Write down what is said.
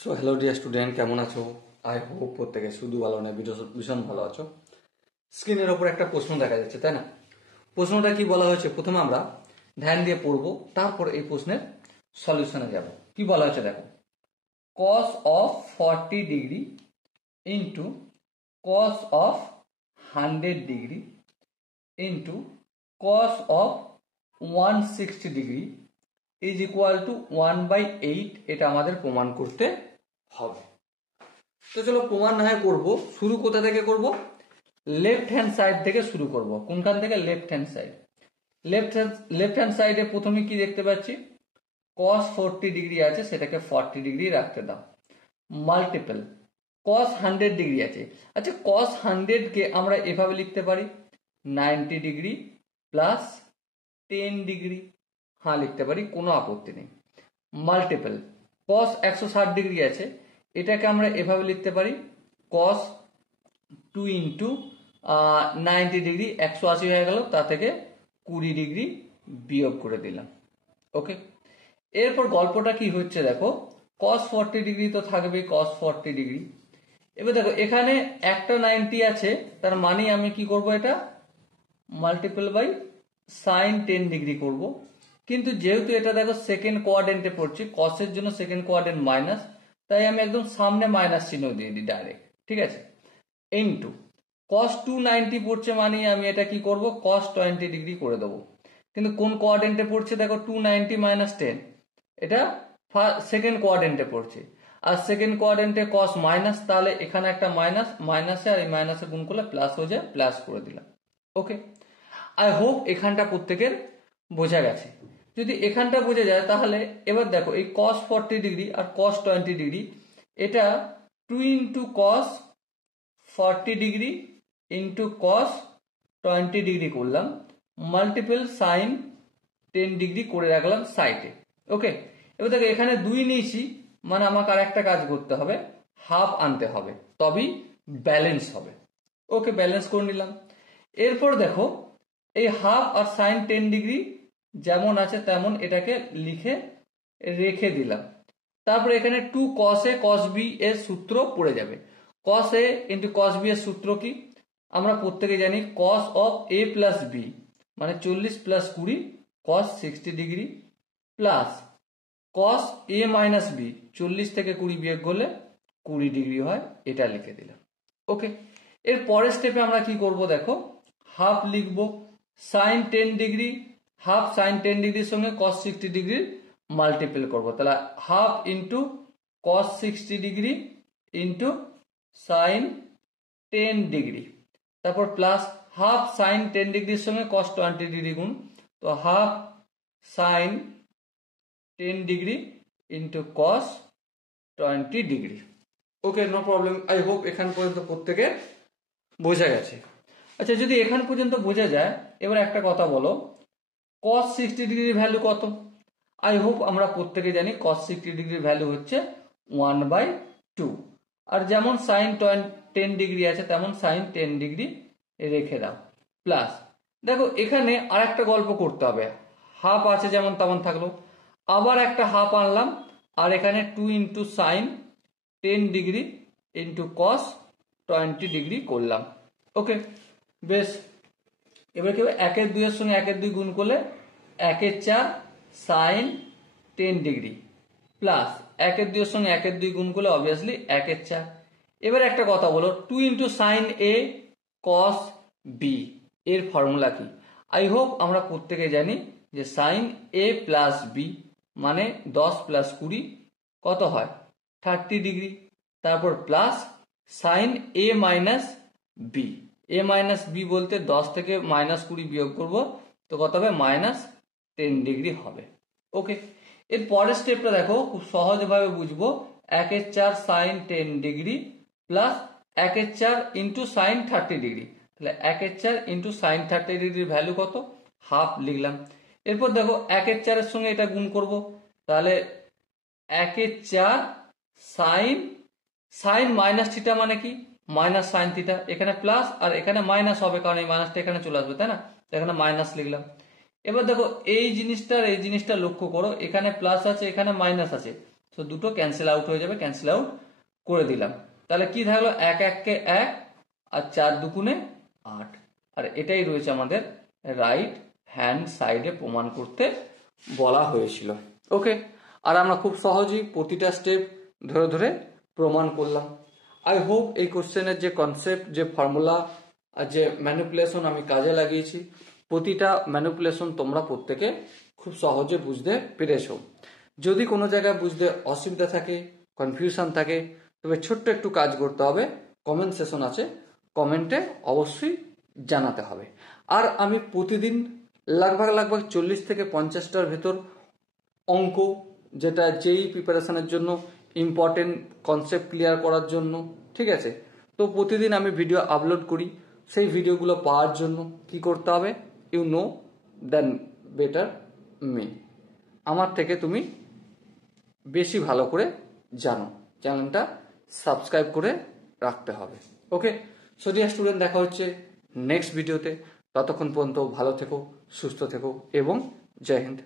So hello dear student, কেমন আছো? I hope প্রত্যেকে শুধু ভালো নয়, ভীষণ ভালো আছো। স্ক্রিনের ওপর একটা প্রশ্ন দেখা যাচ্ছে, তাই না? প্রশ্নটা কি বলা হয়েছে প্রথমে আমরা ধ্যান দিয়ে পড়বো, তারপর এই প্রশ্নের সলিউশনে যাব। কি বলা হয়েছে দেখো, cos of 40 degree into cos of 100 degree into cos of 160 degree is equal to 1/8। এটা আমাদের প্রমাণ করতে হবে। তো চলো প্রমাণ না হয় করবো। শুরু কোথা থেকে করব? লেফট হ্যান্ড সাইড থেকে শুরু করব। কোনখান থেকে? Left hand side. Left hand সাইডে প্রথমে কি দেখতে পাচ্ছি, cos 40 ডিগ্রি আছে, সেটাকে 40 ডিগ্রি রাখতে দাও। মাল্টিপল cos 100 ডিগ্রি আছে। আচ্ছা, cos 100 কে আমরা এভাবে লিখতে পারি 90 ডিগ্রি প্লাস 10 ডিগ্রি। হ্যাঁ, লিখতে পারি, কোনো আপত্তি নেই। মাল্টিপল cos 160 ডিগ্রি আছে, এটাকে আমরা এভাবে লিখতে পারি cos 2 ইন্টু 90 ডিগ্রি, 180 হয়ে গেল, তা থেকে 20 ডিগ্রি বিয়োগ করে দিলাম। ওকে, এরপর গল্পটা কি হচ্ছে দেখো, cos 40 ডিগ্রি তো থাকবেই, cos 40 ডিগ্রি। এবার দেখো এখানে একটা 90 আছে, তার মানে আমি কি করব, এটা মাল্টিপল বাই সাইন 10 ডিগ্রি করব। কিন্তু যেহেতু এটা দেখো সেকেন্ড কোয়াড্রেন্টে পড়ছে, cos এর জন্য সেকেন্ড কোয়াড্রেন্ট মাইনাস, তাই আমি একদম সামনে মাইনাস চিহ্ন দিয়ে দিই ডাইরেক্ট, ঠিক আছে। ইনটু cos 290 পড়ছে, মানে আমি এটা কি করব, cos 20 ডিগ্রি করে দেবো। কিন্তু কোন কোয়াড্রেন্টে পড়ছে দেখো, 290 মাইনাস 10, এটা সেকেন্ড কোয়াড্রেন্টে পড়ছে। আর সেকেন্ড কোয়াড্রেন্টে cos মাইনাস, তাহলে এখানে একটা মাইনাস, মাইনাসে আর এই মাইনাসে গুণ করলে প্লাস হয়ে যায়, প্লাস করে দিলাম। ওকে, আই হোপ এখানটা প্রত্যেকের বোঝা গেছে। যদি এখানটা বোঝা যায় তাহলে এবার দেখো এই cos 40 ডিগ্রি আর cos 20 ডিগ্রি, এটা 2 into cos 40 degree into cos 20 degree করলাম, মাল্টিপল সাইন 10 ডিগ্রি করে রাখলাম সাইডে। ওকে, এবার দেখো এখানে 2 নিয়েছি, মানে আমাকে আর একটা কাজ করতে হবে, হাফ আনতে হবে, তবেই ব্যালেন্স হবে। ওকে, ব্যালেন্স করে নিলাম। এরপর দেখো এই হাফ আর সাইন 10 ডিগ্রি যেমন আছে তেমন এটাকে লিখে রেখে দিলাম। তারপরে এখানে 2 cos a cos b এর সূত্র পড়ে যাবে। cos a into cos b এর সূত্র কি আমরা প্রত্যেকে জানি, cos of a plus b মানে 40 plus 20 cos 60 degree plus cos a minus b, 40 থেকে 20 বিয়োগ করলে 20 ডিগ্রি হয়, এটা লিখে দিলাম। ওকে, এর পরের স্টেপে আমরা কি করব দেখো, হাফ লিখবো সাইন 10 ডিগ্রি, হাফ সাইন 10 ডিগ্রির সঙ্গে cos 60 ডিগ্রির মাল্টিপল করবো, তাহলে half into cos 60 degree into sine 10 degree, তারপর প্লাস হাফ সাইন 10 ডিগ্রির সঙ্গে cos 20 ডিগ্রি গুণ, তো half sine 10 degree into cos 20 degree. Okay, no problem. I hope এখান পর্যন্ত প্রত্যেকের বোঝা গেছে। আচ্ছা, যদি এখান পর্যন্ত বোঝা যায়, এবার একটা কথা বলো, cos 60 ডিগ্রির ভ্যালু কত? আই হোপ আমরা প্রত্যেকে জানি cos 60 ডিগ্রির ভ্যালু হচ্ছে 1/2। আর যেমন সাইন 10 ডিগ্রি আছে তেমন সাইন 10 ডিগ্রি রেখে দাও, প্লাস দেখো এখানে আর একটা গল্প করতে হবে, হাফ আছে যেমন তেমন থাকলো, আবার একটা হাফ আনলাম, আর এখানে 2 into sine 10 degree into cos 20 degree করলাম। ওকে, বেশ। এবার কি হবে, 1 এর 2 এর সঙ্গে 1 এর 2 গুণ করলে 1 এর 4 সাইন 10 ডিগ্রি প্লাস 1 এর 2 এর সঙ্গে 1 এর 2 গুণ করলে অবভিয়াসলি 1 এর 4। এবার একটা কথা বলো, 2 into sign a cos b এর ফর্মুলা কি? আই হোপ আমরা প্রত্যেকে জানি যে সাইন a প্লাস b মানে 10 প্লাস 20 কত হয়, 30 ডিগ্রি, তারপর plus sign a minus b, a minus b বলতে 10 থেকে মাইনাস 20 বিয়োগ করব, তো কত হবে, মাইনাস 10 ডিগ্রি হবে। ওকে, এর পরের স্টেপটা দেখো, খুব সহজভাবে বুঝবো, 1 এর 4 সাইন 10 ডিগ্রি প্লাস 1 এর 4 ইন্টু সাইন 30 ডিগ্রি, তাহলে 1 এর 4 ইন্টু সাইন 30 ডিগ্রির ভ্যালু কত, হাফ লিখলাম। এরপর দেখো 1 এর 4 এর সঙ্গে এটা গুণ করব, তাহলে 1 এর 4 সাইন, সাইন মাইনাস থিটা মানে কি, মাইনাস সাইন থিটা, এখানে প্লাস আর এখানে মাইনাস হবে, কারণ এই মাইনাসটা এখানে চলে আসবে, তাই না, এখানে মাইনাস লিখলাম। এবার দেখো এই জিনিসটা লক্ষ্য করো, এখানে প্লাস আছে এখানে মাইনাস আছে, তো দুটো ক্যান্সেল আউট হয়ে যাবে, ক্যান্সেল আউট করে দিলাম। তাহলে কি থাকলো, 1 1 কে 1 আর 4 দুগুণে 8। আর এটাই রয়েছে আমাদের রাইট হ্যান্ড সাইডে প্রমাণ করতে বলা হয়েছিল। ওকে, আর আমরা খুব সহজেই প্রতিটা স্টেপ ধরে ধরে প্রমাণ করলাম। আই হোপ এই কোশ্চেনের যে কনসেপ্ট, যে ফর্মুলা আর যে ম্যানিপুলেশন আমি কাজে লাগিয়েছি, প্রতিটা ম্যানিপুলেশন তোমরা প্রত্যেকে খুব সহজে বুঝতে পেরেছো। যদি কোনো জায়গায় বুঝতে অসুবিধা থাকে, কনফিউশন থাকে, তবে ছোট্ট একটু কাজ করতে হবে, কমেন্ট সেশন আছে, কমেন্টে অবশ্যই জানাতে হবে। আর আমি প্রতিদিন লাগভাগ 40 থেকে 50টার ভেতর অঙ্ক, যেটা যেই প্রিপারেশনের জন্য ইম্পর্টেন্ট কনসেপ্ট ক্লিয়ার করার জন্য, ঠিক আছে, তো প্রতিদিন আমি ভিডিও আপলোড করি। সেই ভিডিওগুলো পাওয়ার জন্য কি করতে হবে, you know then better me, আমার থেকে তুমি বেশি ভালো করে জানো, চ্যানেলটা সাবস্ক্রাইব করে রাখতে হবে। ওকে, সো ডিয়ার স্টুডেন্ট, দেখা হচ্ছে নেক্সট ভিডিওতে। ততক্ষণ পর্যন্ত ভালো থেকো, সুস্থ থেকো এবং জয় হিন্দ।